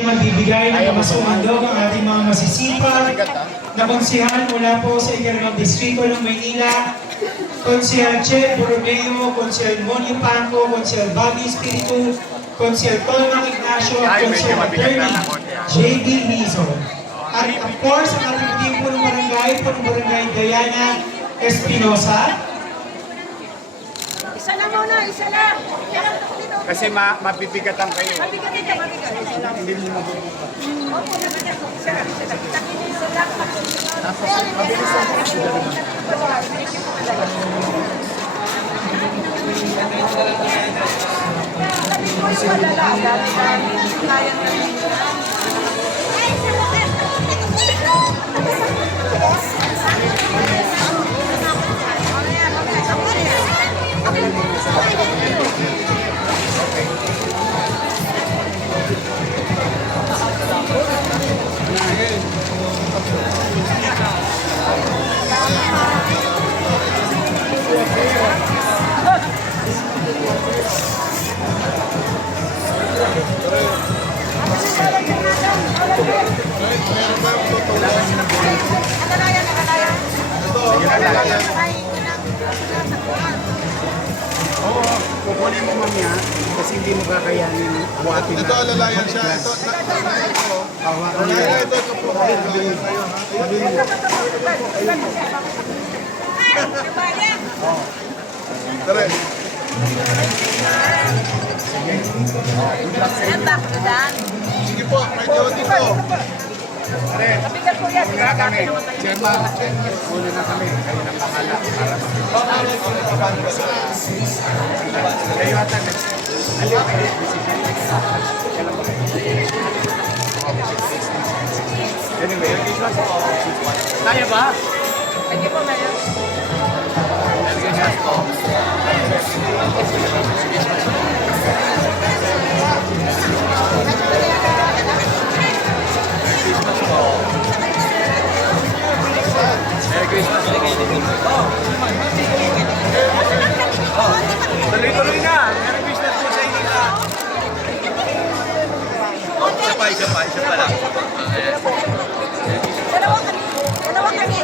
Magbibigay ng kamasumando ng ating mga masisipag na konsehal mula po sa Ikalimang Distrito ng Maynila, Konsehal Che Borromeo, Konsehal Monyo Panco, Konsehal Bobby Espiritu, Konsehal Tolmang Ignacio, at Konsehal Attorney J.D. Rizon. At of course, ang ating team po ng Barangay Diana Espinosa. Isa lang muna, isa lang. Kasi mabibigatan kayo. Mabigat. Hindi mo mabubuka. Opo, mabigat. Isa lang. Isa lang. Oo, kukunin mo mamaya kasi hindi mo kakayanin buhatin na. Ito, alalayan siya. Ito, alalayan ito. Ito po. Tara. Sige po, medyo dito. Mabigat po yan. Una kami, Chairman, una na kami, kayo nang bahala para kayo ata anyway, kaya ba? Thank you po, Mayor. Tuloy-tuloy na! Merry Christmas po sa inyo na! Isa pa lang. Dalawa kami.